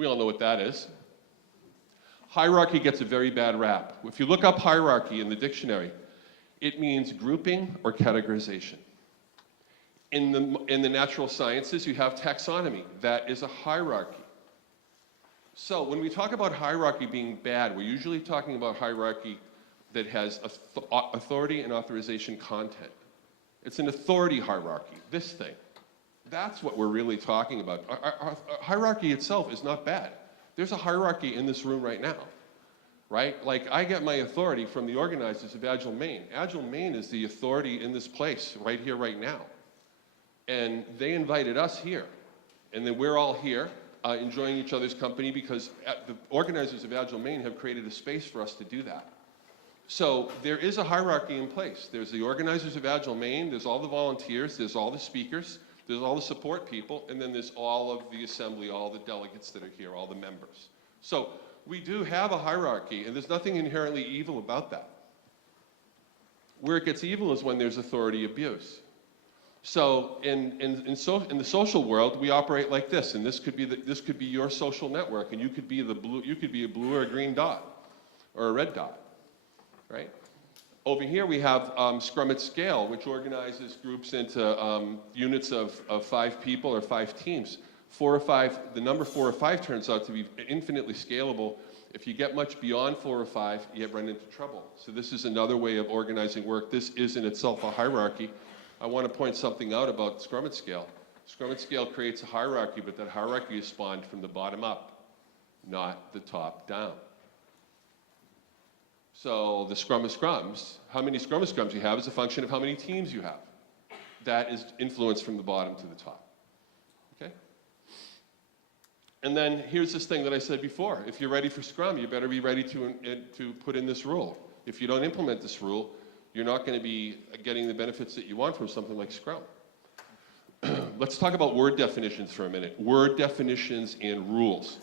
We all know what that is. Hierarchy gets a very bad rap. If you look up hierarchy in the dictionary, it means grouping or categorization. In the natural sciences, you have taxonomy. That is a hierarchy. So when we talk about hierarchy being bad, we're usually talking about hierarchy that has authority and authorization content. It's an authority hierarchy, this thing. That's what we're really talking about. Our hierarchy itself is not bad. There's a hierarchy in this room right now, right? Like, I get my authority from the organizers of Agile Maine. Agile Maine is the authority in this place, right here, right now. And they invited us here. And then we're all here, enjoying each other's company because the organizers of Agile Maine have created a space for us to do that. So there is a hierarchy in place. There's the organizers of Agile Maine, there's all the volunteers, there's all the speakers, there's all the support people, and then there's all of the assembly, all the delegates that are here, all the members. So we do have a hierarchy, and there's nothing inherently evil about that. Where it gets evil is when there's authority abuse. So in the social world, we operate like this, and this could be your social network, and you could be a blue or a green dot, or a red dot, right? Over here we have Scrum at Scale, which organizes groups into units of 5 people or 5 teams. 4 or 5, the number 4 or 5 turns out to be infinitely scalable. If you get much beyond 4 or 5, you run into trouble. So this is another way of organizing work. This is in itself a hierarchy. I want to point something out about Scrum at Scale. Scrum at Scale creates a hierarchy, but that hierarchy is spawned from the bottom up, not the top down. So the Scrum of Scrums, how many Scrum of Scrums you have is a function of how many teams you have. That is influenced from the bottom to the top, okay? And then here's this thing that I said before. If you're ready for Scrum, you better be ready to put in this rule. If you don't implement this rule, you're not going to be getting the benefits that you want from something like Scrum. Let's talk about word definitions for a minute. Word definitions and rules.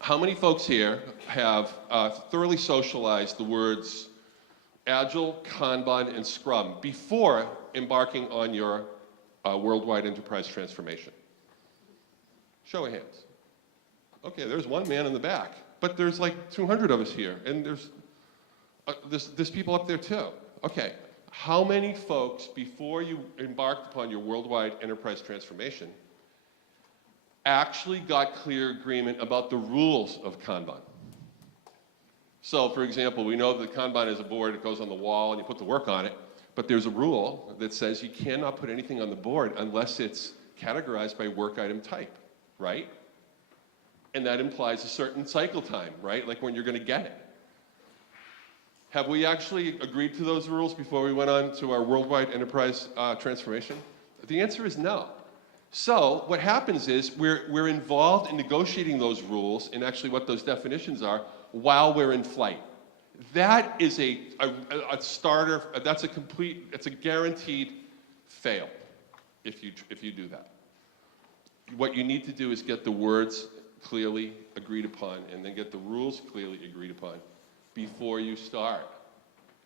How many folks here have thoroughly socialized the words Agile, Kanban, and Scrum before embarking on your worldwide enterprise transformation? Show of hands. Okay, there's one man in the back, but there's like 200 of us here, and there's people up there too. Okay, how many folks, before you embarked upon your worldwide enterprise transformation, actually got clear agreement about the rules of Kanban? So, for example, we know that Kanban is a board, it goes on the wall, and you put the work on it, but there's a rule that says you cannot put anything on the board unless it's categorized by work item type, right? And that implies a certain cycle time, right? Like when you're going to get it. Have we actually agreed to those rules before we went on to our worldwide enterprise transformation? The answer is no. So what happens is we're involved in negotiating those rules and actually what those definitions are while we're in flight. That is a starter, it's a guaranteed fail if you do that. What you need to do is get the words clearly agreed upon and then get the rules clearly agreed upon before you start.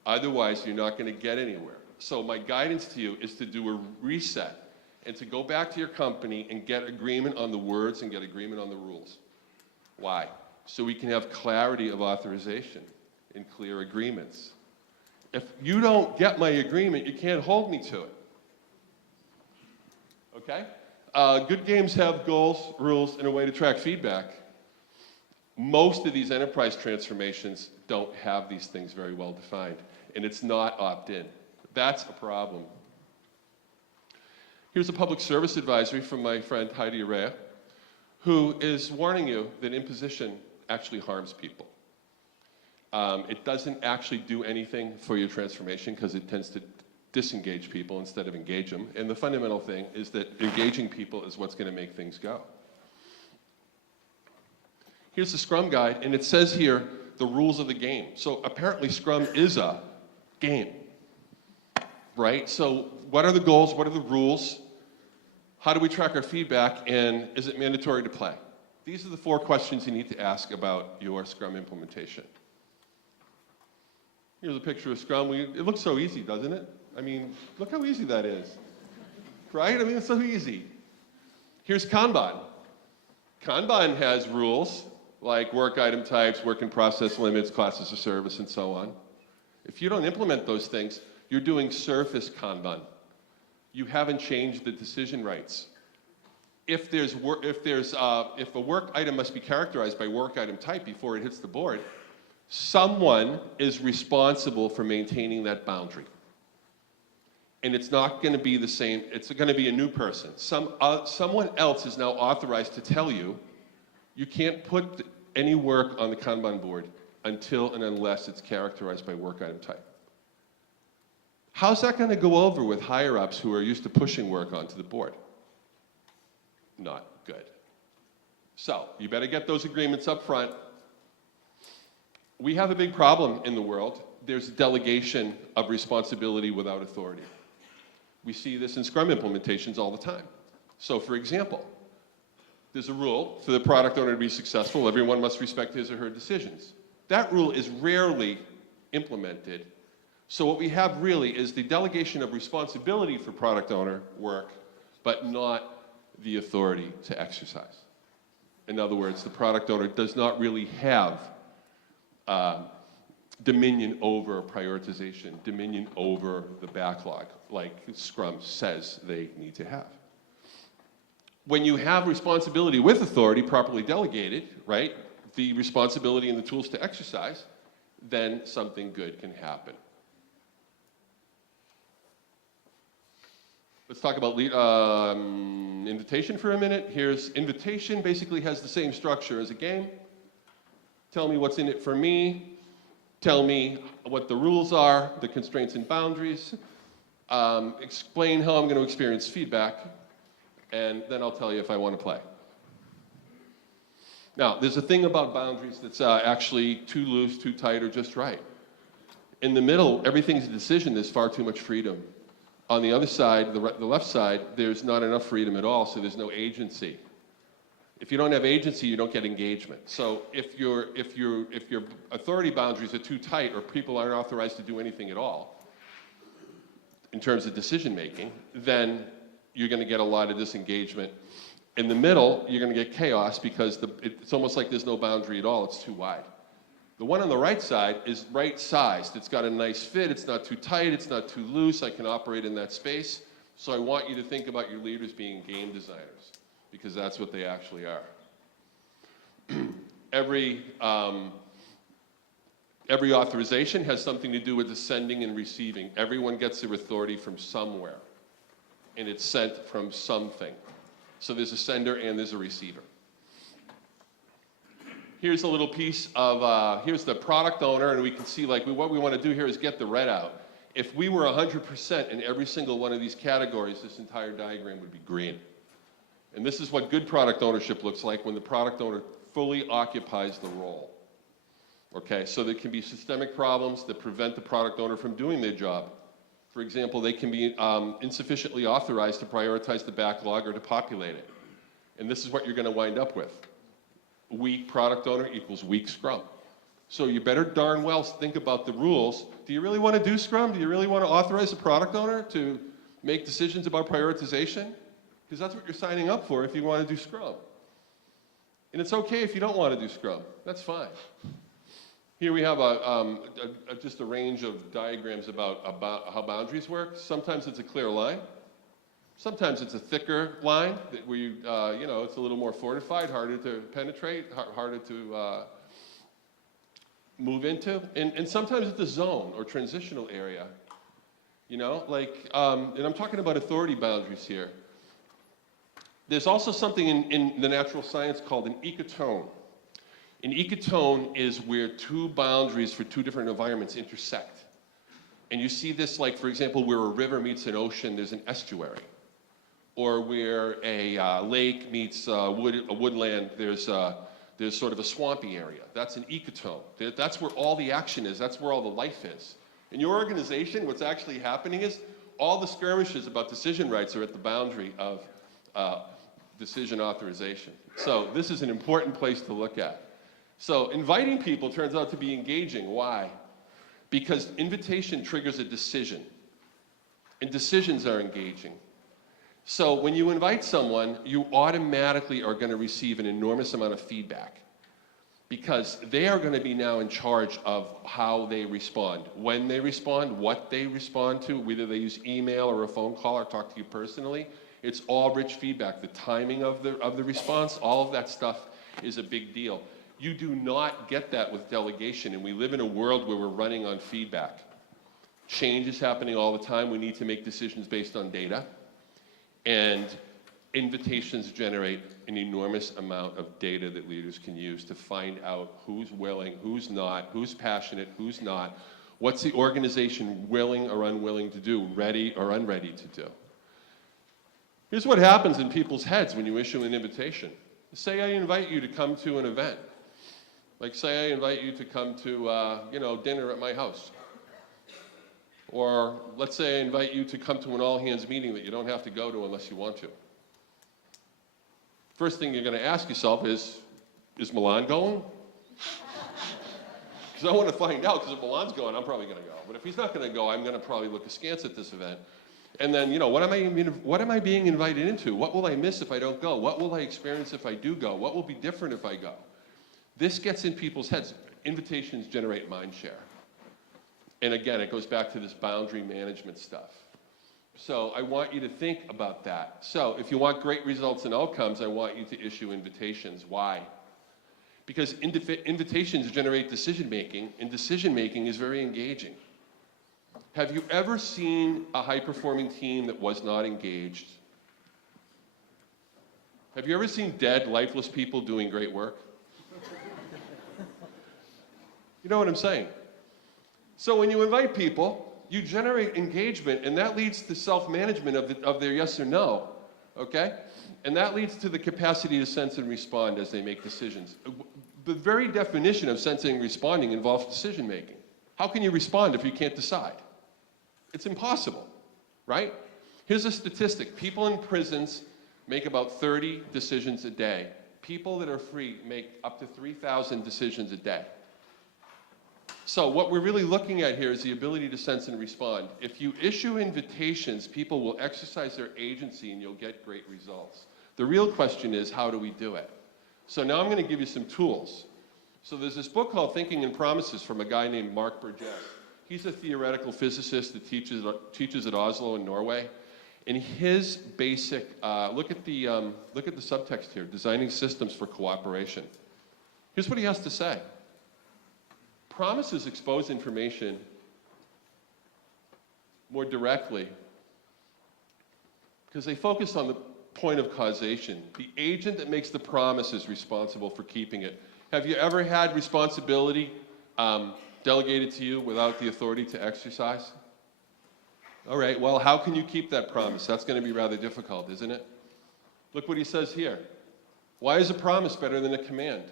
Otherwise, you're not going to get anywhere. So my guidance to you is to do a reset and to go back to your company and get agreement on the words and get agreement on the rules. Why? So we can have clarity of authorization and clear agreements. If you don't get my agreement, you can't hold me to it. Okay? Good games have goals, rules, and a way to track feedback. Most of these enterprise transformations don't have these things very well defined, and it's not opt-in. That's a problem. Here's a public service advisory from my friend Heidi Arrea, who is warning you that imposition actually harms people. It doesn't actually do anything for your transformation because it tends to disengage people instead of engage them. And the fundamental thing is that engaging people is what's going to make things go. Here's the Scrum guide, and it says here the rules of the game. So apparently Scrum is a game, right? So what are the goals? What are the rules? How do we track our feedback? And is it mandatory to play? These are the 4 questions you need to ask about your Scrum implementation. Here's a picture of Scrum. It looks so easy, doesn't it? I mean, look how easy that is, right? I mean, it's so easy. Here's Kanban. Kanban has rules like work item types, work in process limits, classes of service, and so on. If you don't implement those things, you're doing surface Kanban. You haven't changed the decision rights. If a work item must be characterized by work item type before it hits the board, someone is responsible for maintaining that boundary. And it's not going to be the same, it's going to be a new person. Someone else is now authorized to tell you, you can't put any work on the Kanban board until and unless it's characterized by work item type. How's that going to go over with higher-ups who are used to pushing work onto the board? Not good. So, you better get those agreements up front. We have a big problem in the world. There's delegation of responsibility without authority. We see this in Scrum implementations all the time. So, for example, there's a rule for the product owner to be successful, everyone must respect his or her decisions. That rule is rarely implemented. So what we have really is the delegation of responsibility for product owner work, but not the authority to exercise. In other words, the product owner does not really have dominion over prioritization, dominion over the backlog, like Scrum says they need to have. When you have responsibility with authority properly delegated, right, the responsibility and the tools to exercise, then something good can happen. Let's talk about invitation for a minute. Here's invitation, basically has the same structure as a game. Tell me what's in it for me. Tell me what the rules are, the constraints and boundaries. Explain how I'm going to experience feedback. And then I'll tell you if I want to play. Now, there's a thing about boundaries that's actually too loose, too tight, or just right. In the middle, everything's a decision. There's far too much freedom. On the other side, the left side, there's not enough freedom at all, so there's no agency. If you don't have agency, you don't get engagement. So if your authority boundaries are too tight, or people aren't authorized to do anything at all, in terms of decision making, then you're going to get a lot of disengagement. In the middle, you're going to get chaos because it's almost like there's no boundary at all. It's too wide. The one on the right side is right-sized. It's got a nice fit. It's not too tight. It's not too loose. I can operate in that space. So I want you to think about your leaders being game designers, because that's what they actually are. Every authorization has something to do with the sending and receiving. Everyone gets their authority from somewhere, and it's sent from something. So there's a sender and there's a receiver. Here's a little piece of, here's the product owner, and we can see like what we want to do here is get the red out. If we were 100% in every single one of these categories, this entire diagram would be green. And this is what good product ownership looks like when the product owner fully occupies the role. Okay, so there can be systemic problems that prevent the product owner from doing their job. For example, they can be insufficiently authorized to prioritize the backlog or to populate it. And this is what you're going to wind up with. Weak product owner equals weak Scrum. So you better darn well think about the rules. Do you really want to do Scrum? Do you really want to authorize the product owner to make decisions about prioritization? Because that's what you're signing up for if you want to do Scrum. And it's okay if you don't want to do Scrum. That's fine. Here we have just a range of diagrams about how boundaries work. Sometimes it's a clear line. Sometimes it's a thicker line where you know, it's a little more fortified, harder to penetrate, harder to move into. And sometimes it's a zone or transitional area. You know, like, and I'm talking about authority boundaries here. There's also something in the natural science called an ecotone. An ecotone is where two boundaries for two different environments intersect. And you see this, like, for example, where a river meets an ocean, there's an estuary. Or where a lake meets a woodland, there's sort of a swampy area. That's an ecotone. That's where all the action is. That's where all the life is. In your organization, what's actually happening is all the skirmishes about decision rights are at the boundary of decision authorization. So this is an important place to look at. So inviting people turns out to be engaging. Why? Because invitation triggers a decision. And decisions are engaging. So when you invite someone, you automatically are going to receive an enormous amount of feedback because they are going to be now in charge of how they respond, when they respond, what they respond to, whether they use email or a phone call or talk to you personally. It's all rich feedback. The timing of the response, all of that stuff is a big deal. You do not get that with delegation, and we live in a world where we're running on feedback. Change is happening all the time. We need to make decisions based on data. And invitations generate an enormous amount of data that leaders can use to find out who's willing, who's not, who's passionate, who's not, what's the organization willing or unwilling to do, ready or unready to do. Here's what happens in people's heads when you issue an invitation. Say I invite you to come to an event. Like say I invite you to come to dinner at my house. Or let's say I invite you to come to an all-hands meeting that you don't have to go to unless you want to. First thing you're going to ask yourself is Milan going? Because I want to find out, because if Milan's going, I'm probably going to go. But if he's not going to go, I'm going to probably look askance at this event. And then, what am I being invited into? What will I miss if I don't go? What will I experience if I do go? What will be different if I go? This gets in people's heads. Invitations generate mind share. And again, it goes back to this boundary management stuff. So I want you to think about that. So if you want great results and outcomes, I want you to issue invitations. Why? Because invitations generate decision-making, and decision-making is very engaging. Have you ever seen a high-performing team that was not engaged? Have you ever seen dead, lifeless people doing great work? You know what I'm saying? So when you invite people, you generate engagement, and that leads to self-management of their yes or no, okay? And that leads to the capacity to sense and respond as they make decisions. The very definition of sensing and responding involves decision-making. How can you respond if you can't decide? It's impossible, right? Here's a statistic. People in prisons make about 30 decisions a day. People that are free make up to 3,000 decisions a day. So what we're really looking at here is the ability to sense and respond. If you issue invitations, people will exercise their agency and you'll get great results. The real question is, how do we do it? So now I'm going to give you some tools. So there's this book called Thinking in Promises from a guy named Mark Burgess. He's a theoretical physicist that teaches at Oslo in Norway. And his basic, look at the subtext here, designing systems for cooperation. Here's what he has to say. Promises expose information more directly because they focus on the point of causation. The agent that makes the promise is responsible for keeping it. Have you ever had responsibility delegated to you without the authority to exercise? All right, well, how can you keep that promise? That's going to be rather difficult, isn't it? Look what he says here. Why is a promise better than a command?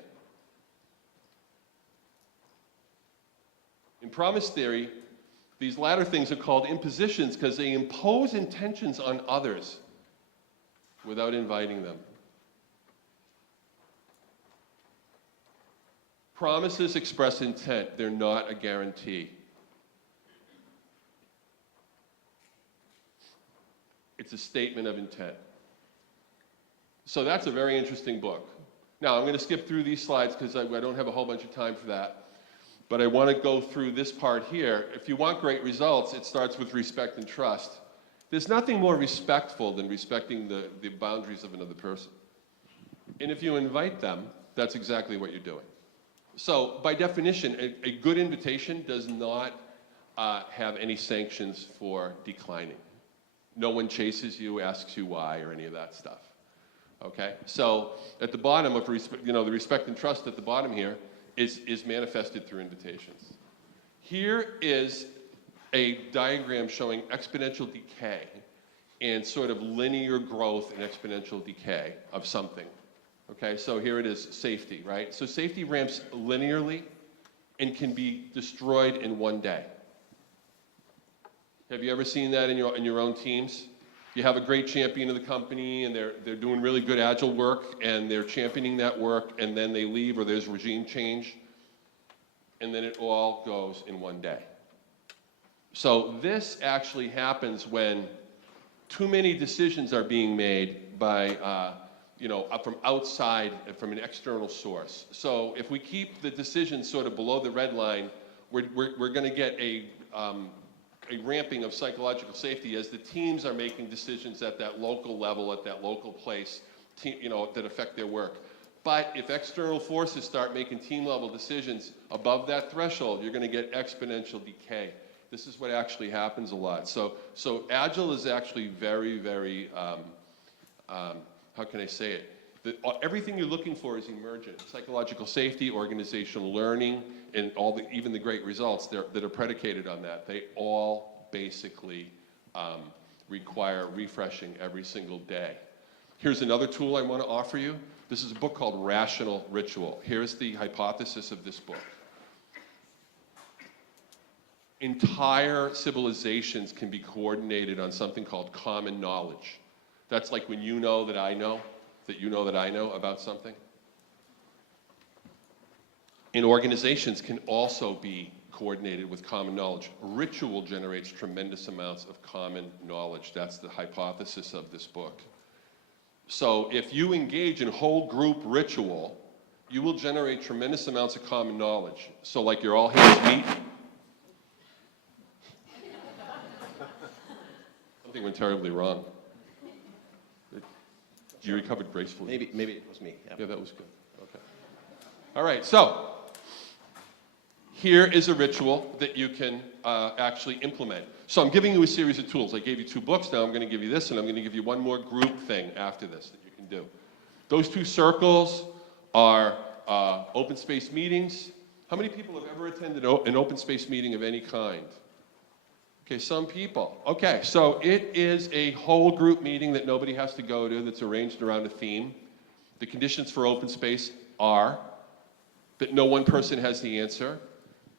In promise theory, these latter things are called impositions because they impose intentions on others without inviting them. Promises express intent. They're not a guarantee. It's a statement of intent. So that's a very interesting book. Now, I'm going to skip through these slides because I don't have a whole bunch of time for that. But I want to go through this part here. If you want great results, it starts with respect and trust. There's nothing more respectful than respecting the boundaries of another person. And if you invite them, that's exactly what you're doing. So by definition, a good invitation does not have any sanctions for declining. No one chases you, asks you why, or any of that stuff. Okay? So at the bottom of the respect and trust at the bottom here is manifested through invitations. Here is a diagram showing exponential decay and sort of linear growth and exponential decay of something. Okay, so here it is, safety, right? So safety ramps linearly and can be destroyed in one day. Have you ever seen that in your own teams? You have a great champion of the company and they're doing really good agile work and they're championing that work and then they leave or there's regime change and then it all goes in one day. So this actually happens when too many decisions are being made by, from outside, from an external source. So if we keep the decisions sort of below the red line, we're going to get a ramping of psychological safety as the teams are making decisions at that local level, at that local place, that affect their work. But if external forces start making team-level decisions above that threshold, you're going to get exponential decay. This is what actually happens a lot. So Agile is actually very, very, how can I say it? Everything you're looking for is emergent. Psychological safety, organizational learning, and even the great results that are predicated on that. They all basically require refreshing every single day. Here's another tool I want to offer you. This is a book called Rational Ritual. Here's the hypothesis of this book. Entire civilizations can be coordinated on something called common knowledge. That's like when you know that I know, that you know that I know about something. And organizations can also be coordinated with common knowledge. Ritual generates tremendous amounts of common knowledge. That's the hypothesis of this book. So if you engage in whole group ritual, you will generate tremendous amounts of common knowledge. So like you're all hands meet. Something went terribly wrong. You recovered gracefully. Maybe it was me. Yeah, that was good. Okay. All right, so here is a ritual that you can actually implement. So I'm giving you a series of tools. I gave you 2 books, now I'm going to give you this, and I'm going to give you one more group thing after this that you can do. Those 2 circles are open space meetings. How many people have ever attended an open space meeting of any kind? Okay, some people. Okay, so it is a whole group meeting that nobody has to go to, that's arranged around a theme. The conditions for open space are that no one person has the answer,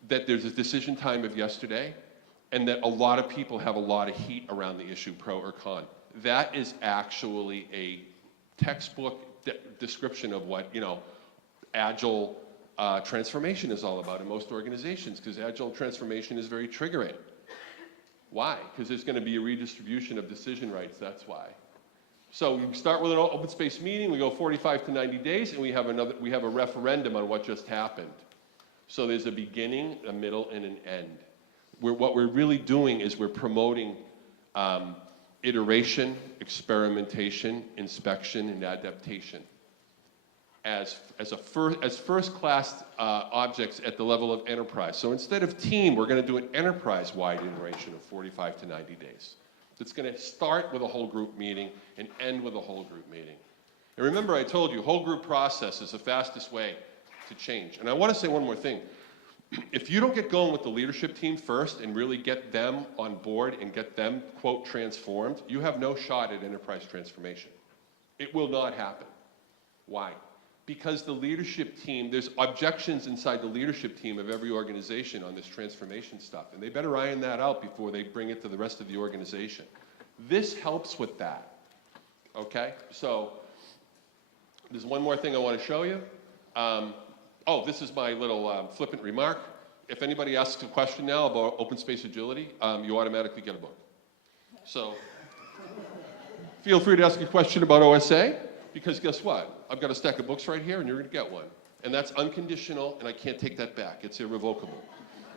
that there's a decision time of yesterday, and that a lot of people have a lot of heat around the issue, pro or con. That is actually a textbook description of what, Agile transformation is all about in most organizations, because Agile transformation is very triggering. Why? Because there's going to be a redistribution of decision rights, that's why. So we start with an open space meeting, we go 45 to 90 days, and we have a referendum on what just happened. So there's a beginning, a middle, and an end. What we're really doing is we're promoting iteration, experimentation, inspection, and adaptation as first-class objects at the level of enterprise. So instead of team, we're going to do an enterprise-wide iteration of 45 to 90 days. It's going to start with a whole group meeting and end with a whole group meeting. And remember, I told you, whole group process is the fastest way to change. And I want to say one more thing. If you don't get going with the leadership team first and really get them on board and get them, quote, transformed, you have no shot at enterprise transformation. It will not happen. Why? Because the leadership team, there's objections inside the leadership team of every organization on this transformation stuff, and they better iron that out before they bring it to the rest of the organization. This helps with that, okay? So there's one more thing I want to show you. This is my little flippant remark. If anybody asks a question now about open space agility, you automatically get a book. So feel free to ask a question about OSA, because guess what? I've got a stack of books right here, and you're going to get one. And that's unconditional, and I can't take that back. It's irrevocable.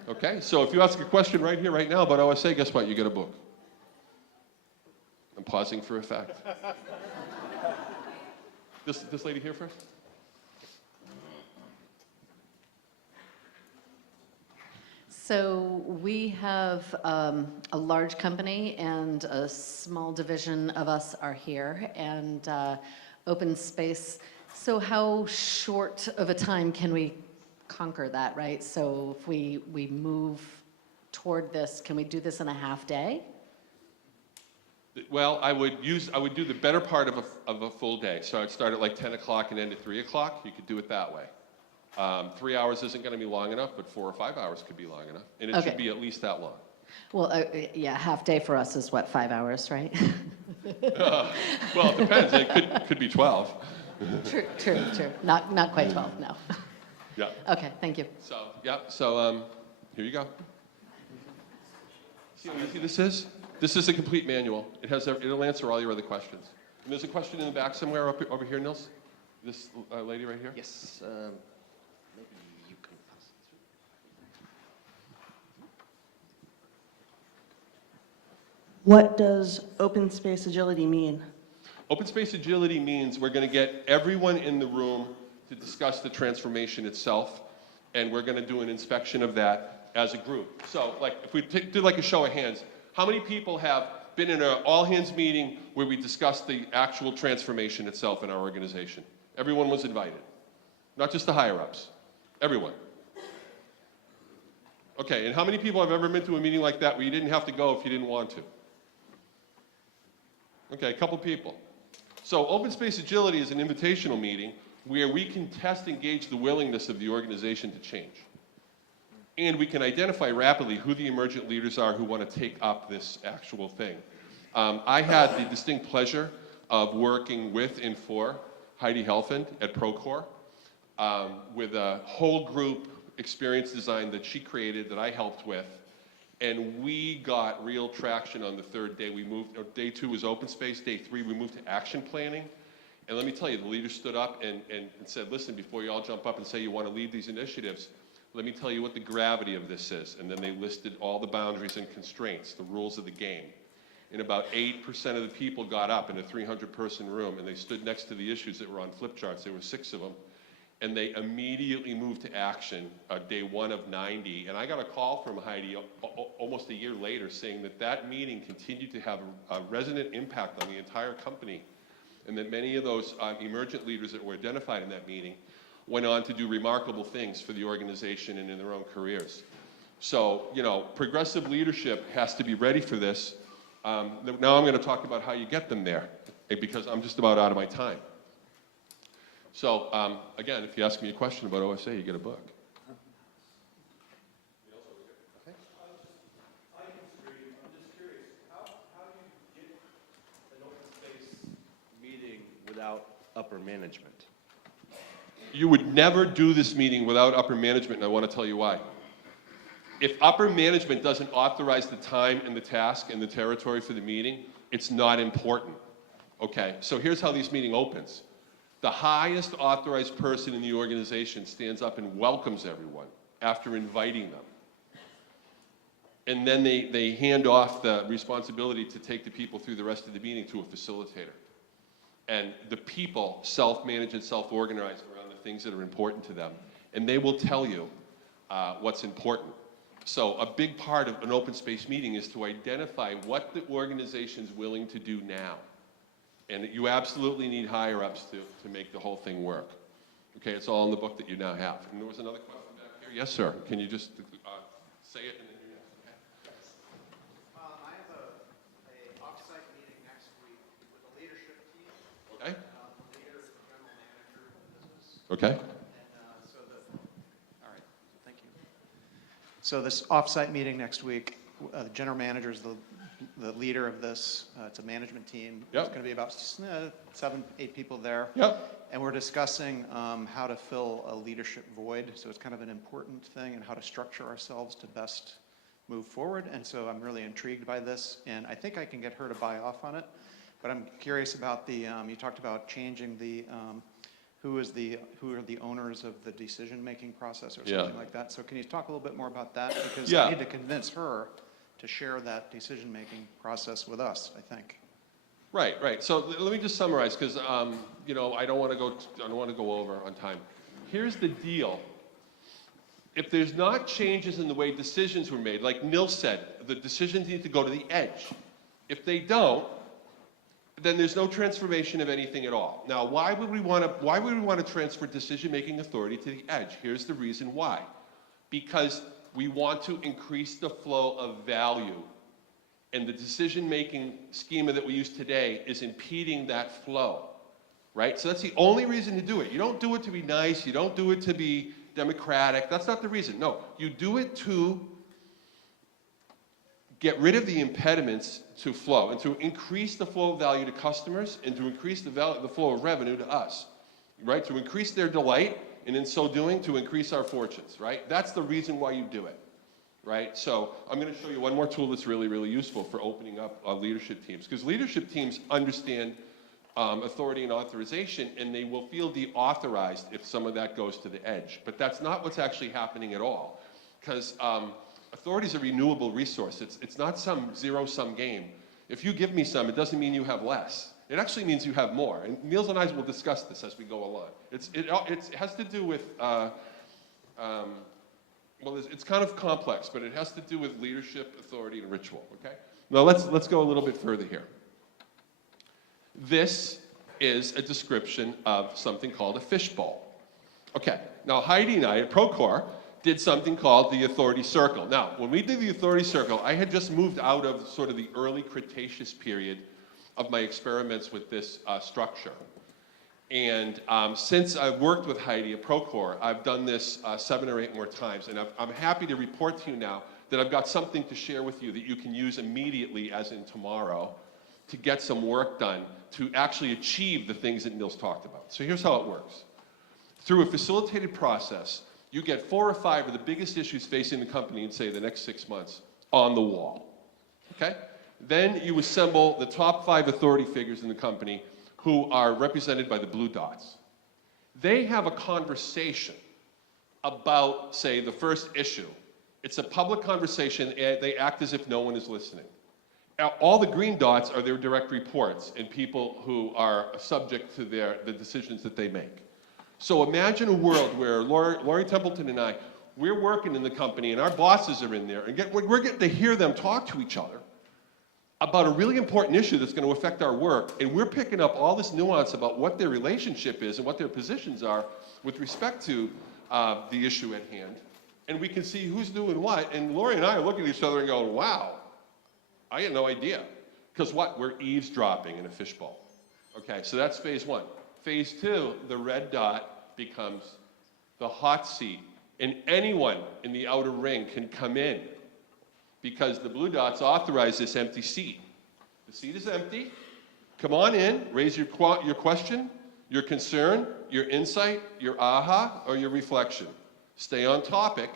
Okay? So if you ask a question right here, right now about OSA, guess what? You get a book. I'm pausing for effect. This lady here first. So we have a large company, and a small division of us are here, and open space. So how short of a time can we conquer that, right? So if we move toward this, can we do this in a half day? Well, I would do the better part of a full day. So I'd start at like 10 o'clock and end at 3 o'clock. You could do it that way. 3 hours isn't going to be long enough, but 4 or 5 hours could be long enough. And it should be at least that long. Well, yeah, half day for us is what, 5 hours, right? Well, it depends. It could be 12. True. Not quite 12, no. Yeah. Okay, thank you. So, yeah, so here you go. See how easy this is? This is a complete manual. It'll answer all your other questions. And there's a question in the back somewhere over here, Nils? This lady right here? Yes, maybe you can pass it through. What does open space agility mean? Open space agility means we're going to get everyone in the room to discuss the transformation itself, and we're going to do an inspection of that as a group. So, like, if we do like a show of hands, how many people have been in an all-hands meeting where we discussed the actual transformation itself in our organization? Everyone was invited. Not just the higher-ups. Everyone. Okay, and how many people have ever been to a meeting like that where you didn't have to go if you didn't want to? Okay, a couple people. So open space agility is an invitational meeting where we can test and gauge the willingness of the organization to change. And we can identify rapidly who the emergent leaders are who want to take up this actual thing. I had the distinct pleasure of working with and for Heidi Helfand at Procore with a whole group experience design that she created that I helped with. And we got real traction on the third day. We moved, day 2 was open space, day 3 we moved to action planning. And let me tell you, the leaders stood up and said, listen, before you all jump up and say you want to lead these initiatives, let me tell you what the gravity of this is. And then they listed all the boundaries and constraints, the rules of the game. And about 8% of the people got up in a 300-person room, and they stood next to the issues that were on flip charts. There were 6 of them. And they immediately moved to action day 1 of 90. And I got a call from Heidi almost a year later saying that that meeting continued to have a resonant impact on the entire company, and that many of those emergent leaders that were identified in that meeting went on to do remarkable things for the organization and in their own careers. So, you know, progressive leadership has to be ready for this. Now I'm going to talk about how you get them there, because I'm just about out of my time. So, again, if you ask me a question about OSA, you get a book. Without upper management. You would never do this meeting without upper management, and I want to tell you why. If upper management doesn't authorize the time and the task and the territory for the meeting, it's not important. Okay, so here's how this meeting opens. The highest authorized person in the organization stands up and welcomes everyone after inviting them. And then they hand off the responsibility to take the people through the rest of the meeting to a facilitator. And the people self-manage and self-organize around the things that are important to them. And they will tell you what's important. So a big part of an open space meeting is to identify what the organization's willing to do now. And that you absolutely need higher-ups to make the whole thing work. Okay, it's all in the book that you now have. And there was another question back here. Yes, sir. Can you just say it and then you're next? Okay. I have a off-site meeting next week with the leadership team. Okay. The leader is the general manager of the business. Okay. All right, thank you. So this off-site meeting next week, the general manager is the leader of this. It's a management team. Yep. There's going to be about 7, 8 people there. Yep. And we're discussing how to fill a leadership void. So it's kind of an important thing, and how to structure ourselves to best move forward. And so I'm really intrigued by this, and I think I can get her to buy off on it. But I'm curious about the, you talked about changing the, who are the owners of the decision-making process or something like that. So can you talk a little bit more about that? Because I need to convince her to share that decision-making process with us, I think. Right, right. So let me just summarize, because you know, I don't want to go over on time. Here's the deal. If there's not changes in the way decisions were made, like Nils said, the decisions need to go to the edge. If they don't, then there's no transformation of anything at all. Now, why would we want to transfer decision-making authority to the edge? Here's the reason why. Because we want to increase the flow of value. And the decision-making schema that we use today is impeding that flow, right? So that's the only reason to do it. You don't do it to be nice. You don't do it to be democratic. That's not the reason. No, you do it to get rid of the impediments to flow and to increase the flow of value to customers and to increase the flow of revenue to us, right? To increase their delight, and in so doing, to increase our fortunes, right? That's the reason why you do it, right? So I'm going to show you one more tool that's really, really useful for opening up leadership teams, because leadership teams understand authority and authorization, and they will feel deauthorized if some of that goes to the edge. But that's not what's actually happening at all, because authority is a renewable resource. It's not some zero-sum game. If you give me some, it doesn't mean you have less. It actually means you have more. And Niels and I will discuss this as we go along. It has to do with, well, it's kind of complex, but it has to do with leadership, authority, and ritual, okay? Now let's go a little bit further here. This is a description of something called a fishbowl. Okay, now Heidi and I at Procore did something called the authority circle. Now, when we did the authority circle, I had just moved out of sort of the early Cretaceous period of my experiments with this structure. And since I've worked with Heidi at Procore, I've done this 7 or 8 more times, and I'm happy to report to you now that I've got something to share with you that you can use immediately, as in tomorrow, to get some work done to actually achieve the things that Niels talked about. So here's how it works. Through a facilitated process, you get 4 or 5 of the biggest issues facing the company in, say, the next 6 months on the wall, okay? Then you assemble the top 5 authority figures in the company who are represented by the blue dots. They have a conversation about, say, the first issue. It's a public conversation, and they act as if no one is listening. All the green dots are their direct reports and people who are subject to the decisions that they make. So imagine a world where Lori Templeton and I, we're working in the company and our bosses are in there, and we're getting to hear them talk to each other about a really important issue that's going to affect our work, and we're picking up all this nuance about what their relationship is and what their positions are with respect to the issue at hand, and we can see who's doing what, and Lori and I are looking at each other and going, wow, I had no idea. Because what? We're eavesdropping in a fishbowl. Okay, so that's phase 1. Phase 2, the red dot becomes the hot seat, and anyone in the outer ring can come in because the blue dots authorize this empty seat. The seat is empty. Come on in, raise your question, your concern, your insight, your aha, or your reflection. Stay on topic,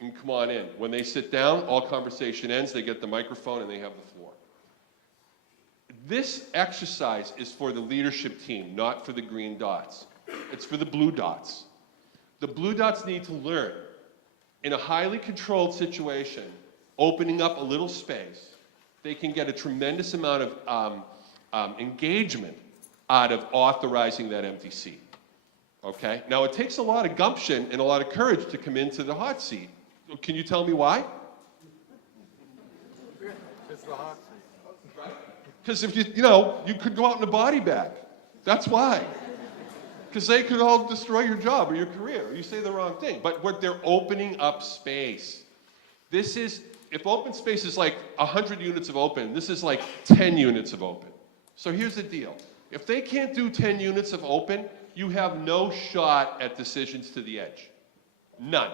and come on in. When they sit down, all conversation ends, they get the microphone, and they have the floor. This exercise is for the leadership team, not for the green dots. It's for the blue dots. The blue dots need to learn, in a highly controlled situation, opening up a little space, they can get a tremendous amount of engagement out of authorizing that empty seat. Okay? Now, it takes a lot of gumption and a lot of courage to come into the hot seat. Can you tell me why? It's the hot seat. Because if you could go out in a body bag. That's why. Because they could all destroy your job or your career. You say the wrong thing. But what they're opening up space. This is, if open space is like 100 units of open, this is like 10 units of open. So here's the deal. If they can't do 10 units of open, you have no shot at decisions to the edge. None.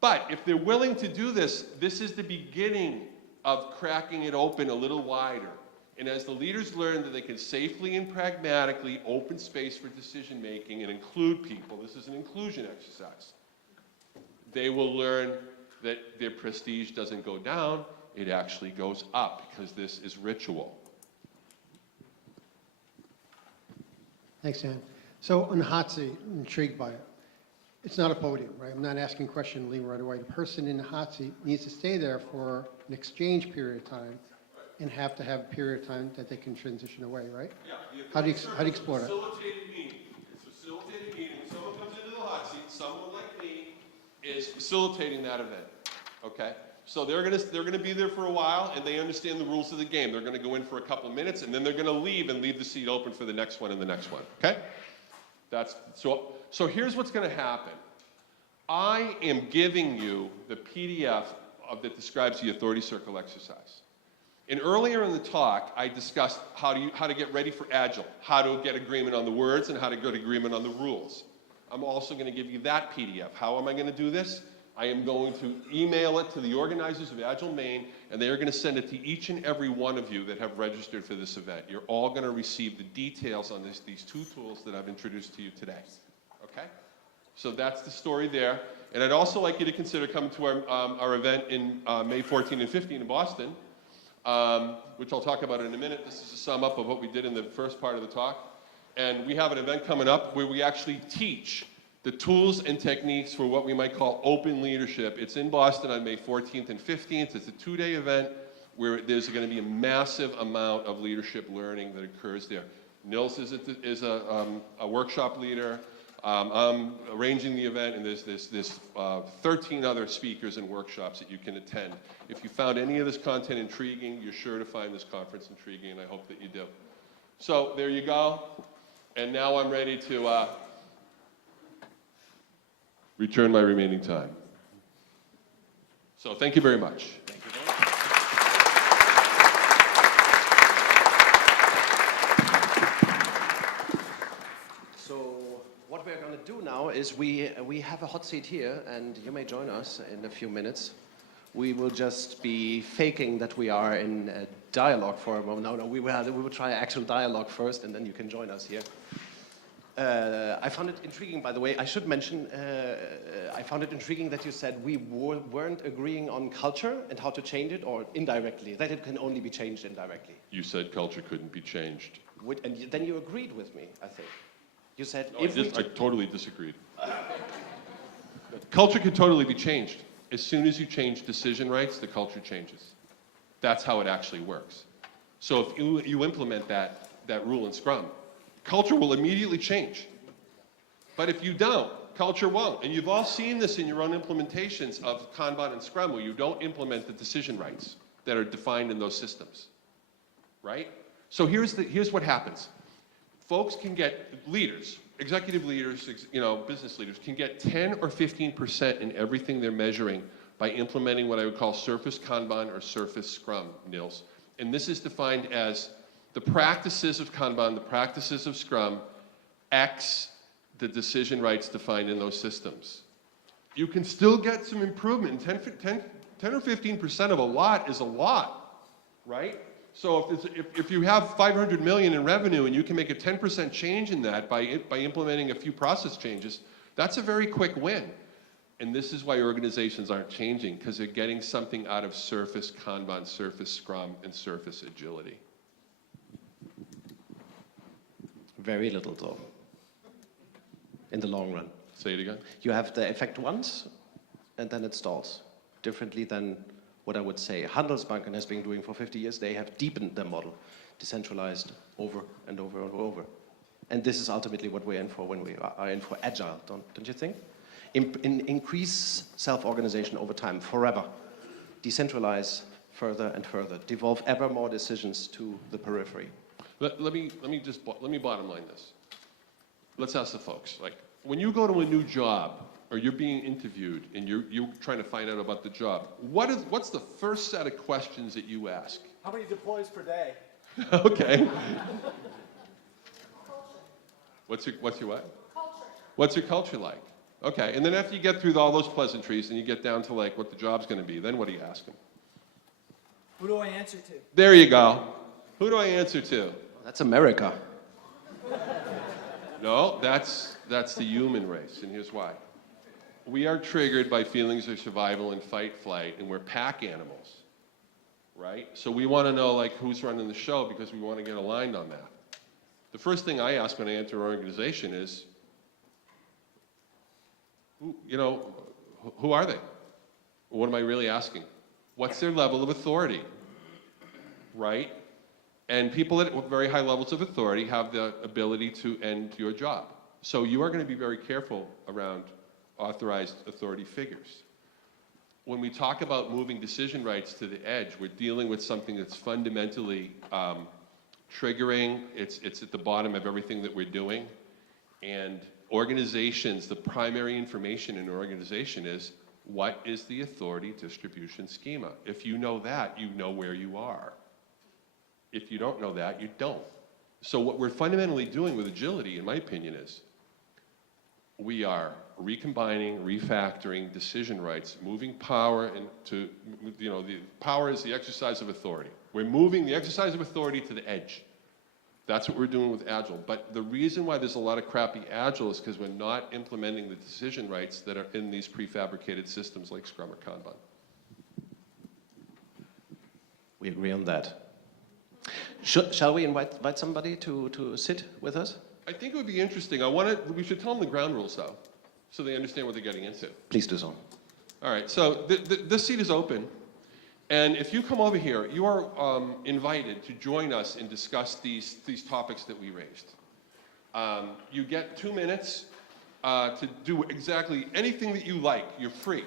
But if they're willing to do this, this is the beginning of cracking it open a little wider. And as the leaders learn that they can safely and pragmatically open space for decision making and include people, this is an inclusion exercise, they will learn that their prestige doesn't go down, it actually goes up, because this is ritual. Thanks, Dan. So on the hot seat, I'm intrigued by it. It's not a podium, right? I'm not asking a question and leaving right away. The person in the hot seat needs to stay there for an exchange period of time and have to have a period of time that they can transition away, right? Yeah. How do you explore that? Facilitated meeting. It's a facilitated meeting. When someone comes into the hot seat, someone like me is facilitating that event. Okay? So they're gonna be there for a while, and they understand the rules of the game. They're gonna go in for a couple minutes, and then they're gonna leave and leave the seat open for the next one and the next one. Okay? So here's what's gonna happen. I am giving you the PDF that describes the authority circle exercise. And earlier in the talk, I discussed how to get ready for Agile, how to get agreement on the words, and how to get agreement on the rules. I'm also going to give you that PDF. How am I going to do this? I am going to email it to the organizers of Agile Maine, and they are going to send it to each and every one of you that have registered for this event. You're all going to receive the details on these 2 tools that I've introduced to you today. Okay? So that's the story there. And I'd also like you to consider coming to our event in May 14 and 15 in Boston, which I'll talk about in a minute. This is a sum up of what we did in the first part of the talk. And we have an event coming up where we actually teach the tools and techniques for what we might call open leadership. It's in Boston on May 14th and 15th. It's a 2-day event where there's going to be a massive amount of leadership learning that occurs there. Nils is a workshop leader. I'm arranging the event, and there's 13 other speakers and workshops that you can attend. If you found any of this content intriguing, you're sure to find this conference intriguing, and I hope that you do. So there you go. And now I'm ready to return my remaining time. So thank you very much. Thank you very much. So what we're going to do now is we have a hot seat here, and you may join us in a few minutes. We will just be faking that we are in a dialogue for a moment. No, we will try actual dialogue first, and then you can join us here. I found it intriguing, by the way. I should mention, I found it intriguing that you said we weren't agreeing on culture and how to change it, or indirectly, that it can only be changed indirectly. You said culture couldn't be changed. And then you agreed with me, I think. You said No, I totally disagreed. Culture could totally be changed. As soon as you change decision rights, the culture changes. That's how it actually works. So if you implement that rule in Scrum, culture will immediately change. But if you don't, culture won't. And you've all seen this in your own implementations of Kanban and Scrum, where you don't implement the decision rights that are defined in those systems, right? So here's what happens. Folks can get, leaders, executive leaders, business leaders, can get 10 or 15% in everything they're measuring by implementing what I would call surface Kanban or surface Scrum, Nils. And this is defined as the practices of Kanban, the practices of Scrum, X the decision rights defined in those systems. You can still get some improvement. 10 or 15% of a lot is a lot, right? So if you have 500 million in revenue and you can make a 10% change in that by implementing a few process changes, that's a very quick win. And this is why organizations aren't changing, because they're getting something out of surface Kanban, surface Scrum, and surface agility. very little though, in the long run. Say it again. You have the effect once, and then it stalls. Differently than what I would say Handelsbanken has been doing for 50 years. They have deepened their model, decentralized over and over and over. And this is ultimately what we're in for when we are in for Agile, don't you think? Increase self-organization over time, forever. Decentralize further and further. Devolve ever more decisions to the periphery. Let me bottom line this. Let's ask the folks, like, when you go to a new job, or you're being interviewed, and you're trying to find out about the job, what's the first set of questions that you ask? How many deploys per day? Okay. What's your what? Culture. What's your culture like? Okay, and then after you get through all those pleasantries and you get down to like what the job's going to be, then what do you ask them? Who do I answer to? There you go. Who do I answer to? That's America. No, that's the human race, and here's why. We are triggered by feelings of survival and fight, flight, and we're pack animals, right? So we want to know like who's running the show because we want to get aligned on that. The first thing I ask when I enter an organization is, who are they? What am I really asking? What's their level of authority, right? And people at very high levels of authority have the ability to end your job. So you are going to be very careful around authorized authority figures. When we talk about moving decision rights to the edge, we're dealing with something that's fundamentally triggering. It's at the bottom of everything that we're doing. And organizations, the primary information in an organization is, what is the authority distribution schema? If you know that, you know where you are. If you don't know that, you don't. So what we're fundamentally doing with agility, in my opinion, is we are recombining, refactoring decision rights, moving power into, the power is the exercise of authority. We're moving the exercise of authority to the edge. That's what we're doing with Agile. But the reason why there's a lot of crappy Agile is because we're not implementing the decision rights that are in these prefabricated systems like Scrum or Kanban. We agree on that. Shall we invite somebody to sit with us? I think it would be interesting. We should tell them the ground rules, though, so they understand what they're getting into. Please do so. All right, so this seat is open. And if you come over here, you are invited to join us and discuss these topics that we raised. You get 2 minutes to do exactly anything that you like. You're free,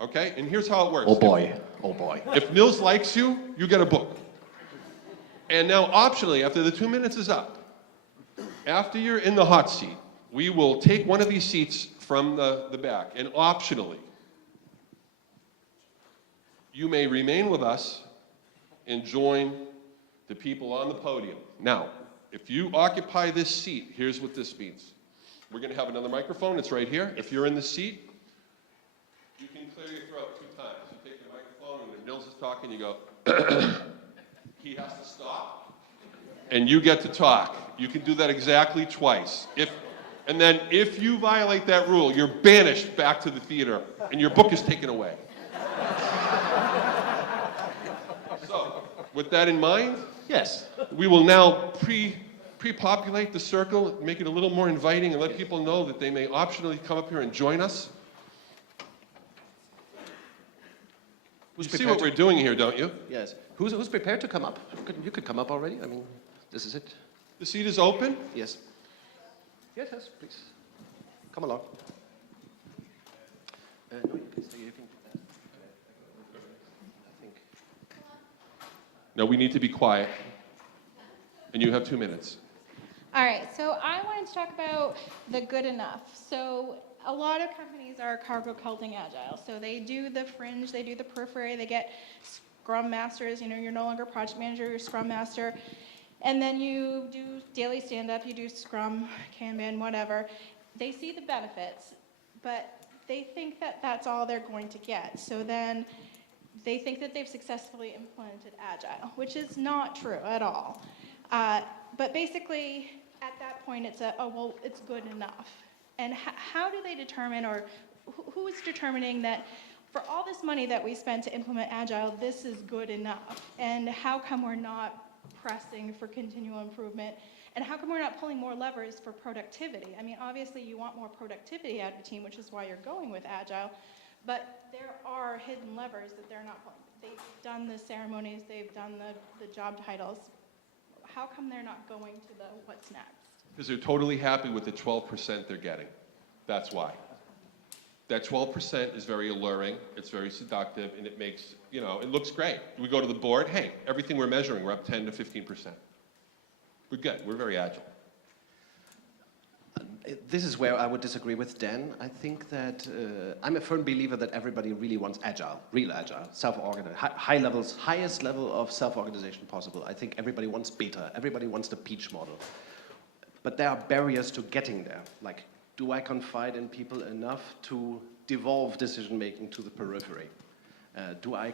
okay? And here's how it works. Oh boy, oh boy. If Nils likes you, you get a book. And now, optionally, after the 2 minutes is up, after you're in the hot seat, we will take one of these seats from the back, and optionally, you may remain with us and join the people on the podium. Now, if you occupy this seat, here's what this means. We're going to have another microphone. It's right here. If you're in the seat, you can clear your throat 2 times. You take the microphone, and if Nils is talking, you go, he has to stop, and you get to talk. You can do that exactly twice. And then if you violate that rule, you're banished back to the theater, and your book is taken away. So, with that in mind, Yes. we will now pre-populate the circle, make it a little more inviting, and let people know that they may optionally come up here and join us. You see what we're doing here, don't you? Yes. Who's prepared to come up? You could come up already. I mean, this is it. The seat is open. Yes. Yes, yes, please. Come along. No, you can stay. You can do that. I think. No, we need to be quiet. And you have 2 minutes. All right, so I wanted to talk about the good enough. So a lot of companies are cargo culting agile. So they do the fringe, they do the periphery, they get scrum masters, you're no longer project manager, you're scrum master. And then you do daily stand-up, you do scrum, Kanban, whatever. They see the benefits, but they think that that's all they're going to get. So then they think that they've successfully implemented agile, which is not true at all. But basically, at that point, it's it's good enough. And how do they determine, or who is determining that for all this money that we spend to implement agile, this is good enough? And how come we're not pressing for continual improvement? And how come we're not pulling more levers for productivity? I mean, obviously you want more productivity out of a team, which is why you're going with agile, but there are hidden levers that they're not pulling. They've done the ceremonies, they've done the job titles. How come they're not going to the what's next? Because they're totally happy with the 12% they're getting. That's why. That 12% is very alluring, it's very seductive, and it makes, it looks great. We go to the board, hey, everything we're measuring, we're up 10 to 15%. We're good, we're very agile. This is where I would disagree with Dan. I think that I'm a firm believer that everybody really wants agile, real agile, self-organized, highest level of self-organization possible. I think everybody wants beta, everybody wants the peach model. But there are barriers to getting there. Like, do I confide in people enough to devolve decision-making to the periphery? Do I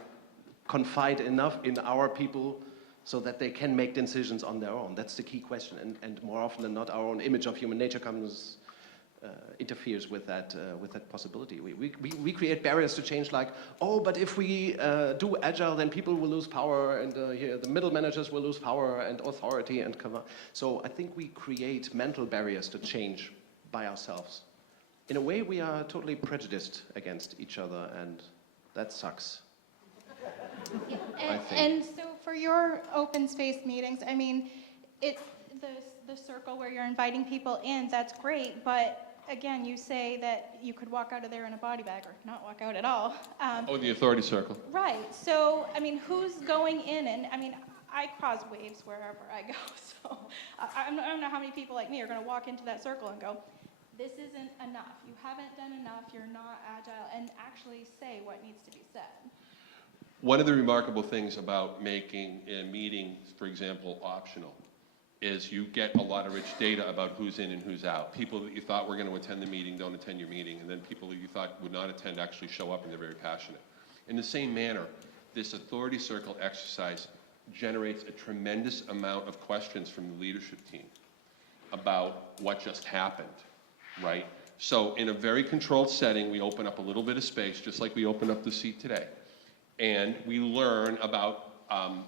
confide enough in our people so that they can make decisions on their own? That's the key question. And more often than not, our own image of human nature interferes with that possibility. We create barriers to change, like, oh, but if we do agile, then people will lose power, and the middle managers will lose power and authority and cover. So I think we create mental barriers to change by ourselves. In a way, we are totally prejudiced against each other, and that sucks. And so for your open space meetings, I mean, the circle where you're inviting people in, that's great, but again, you say that you could walk out of there in a body bag or not walk out at all. The authority circle. Right, so, I mean, who's going in? And I mean, I cause waves wherever I go, so I don't know how many people like me are gonna walk into that circle and go, this isn't enough, you haven't done enough, you're not agile, and actually say what needs to be said. One of the remarkable things about making a meeting, for example, optional, is you get a lot of rich data about who's in and who's out. People that you thought were going to attend the meeting don't attend your meeting, and then people that you thought would not attend actually show up and they're very passionate. In the same manner, this authority circle exercise generates a tremendous amount of questions from the leadership team about what just happened, right? So in a very controlled setting, we open up a little bit of space, just like we opened up the seat today. And we learn about